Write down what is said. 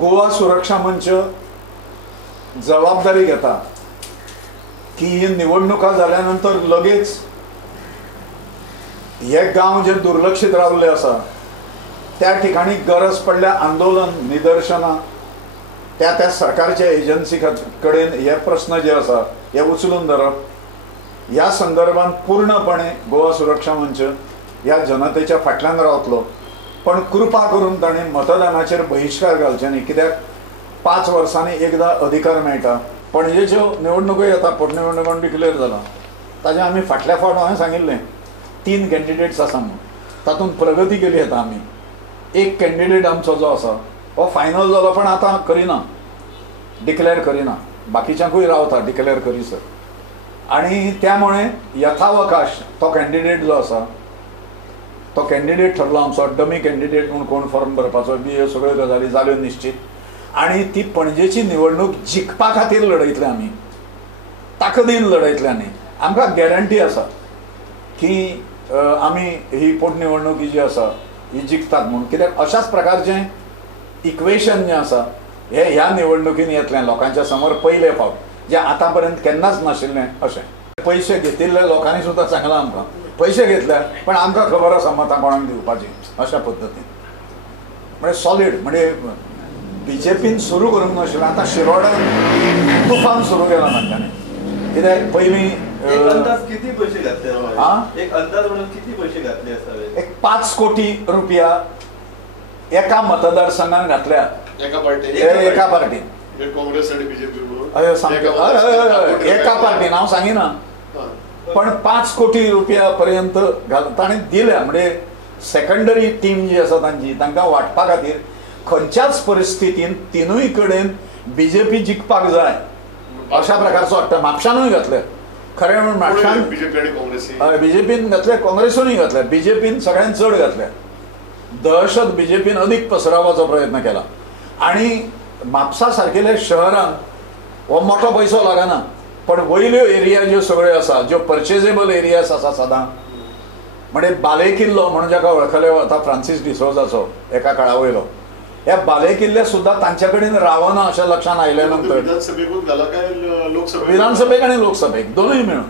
गोवा सुरक्षा मंच जबाबदारी घेता की ही निवडणुका झाल्यानंतर लगेच हे गांव जे दुर्लक्षित रावले आसा त्या ठिकाणी गरज पडल्या आंदोलन निदर्शनां त्या सरकारच्या एजन्सी कडेन हे प्रश्न जे आसा हे उचलून धरप ह्या संदर्भात पूर्णपणे गोवा सुरक्षा मंच ह्या जनतेच्या फाटल्यान रावतलो। पण कृपा करून ताणें मतदानाचेर बहिष्कार घालचे न्ही, कित्याक 5 वर्सांनी एकदा अधिकार मेळटा। पणजेच्यो निवडणुको येता, पोटनिवडणूक डिक्लेअर जाला, ताजें आमी फाटल्या फावट हांवें सांगिल्लें 3 कॅन्डिडेट्स आसा म्हणून, तातूंत प्रगती केली येता आमी। एक कॅन्डिडेट आमचो जो आसा हो फायनल जालो पण आतां करिना, डिक्लेअर करिना, बाकीच्यांकूय रावता डिक्लेअर करीसर। आणि त्यामुळे यथावकाश तो कॅन्डिडेट जो आसा तो कॅन्डिडेट ठरलो आमचो, डमी कॅन्डिडेट म्हणून कोण फॉर्म भरपाचो बी हे सगळ्यो गजाली जाल्यो निश्चित। आणि ती पणजेची निवडणूक जिखपा खातीर लढयतले आमी, ताकदीन लढयतले आनी आमकां गॅरंटी आसा की आमी ही पोटनिवडणूक जी आसा ही जिखतात म्हणून। कित्याक अशाच प्रकारचें इक्वेशन जें आसा हे ह्या निवडणुकीन येतलें लोकांच्या समोर पयले फावट, जे आतां पर्यंत केन्नाच नाशिल्लें। अशें पयशे घेतिल्ल्या लोकांनी सुद्दां सांगलां आमकां पयशे घेतल्या पण आमकां खबर आसा मतां कोणाक दिवपाची, अशा पद्दतीन म्हणजे सॉलिड। म्हणजे बीजेपीन सुरू करूंक नाशिल्लें, आतां शिरोडान तुफान सुरू केला तांच्यांनी। कित्याक पयलीं किती पैसे घातले, एक अंदाज म्हणून किती पैसे घातले असावे? एक 5 कोटी रुपया एका मतदारसंघात घातल्या, एका पार्टीन काँग्रेस आणि बीजेपी एका पार्टीन हांव सांगिना, पण 5 कोटी रुपया पर्यंत ताणें दिल्या। म्हणजे सेकंडरी टीम जी आसा तांची तांकां वाटपा खातीर खंयच्याच परिस्थितीन तिनूय कडेन बीजेपी जिखपाक जाय अशा प्रकारचो वाटता। म्हापशानूय घातले, खरें म्हणून म्हापशान बीजेपीन घातले, काँग्रेसूनय घातले, बीजेपीन सगळ्यांत चड घातल्या। दहशत बीजेपीन अदीक पसरावपाचो प्रयत्न केला। आणि म्हापसा सारकेल्या शहरान हो मोठो पयसो लागना, पण वयल्यो एरिया ज्यो सगळ्यो आसा, ज्यो परचेजेबल एरियाज आसा सदां, म्हणजे बाले किल्लो म्हणून जाका वळखले वता फ्रांसीस डिसोजाचो एका काळा वयलो, ह्या बाले किल्ले सुद्दां तांचे कडेन रावना अशें लक्षांत आयल्या नंतर विधानसभेक आणि लोकसभेक दोनूय मेळून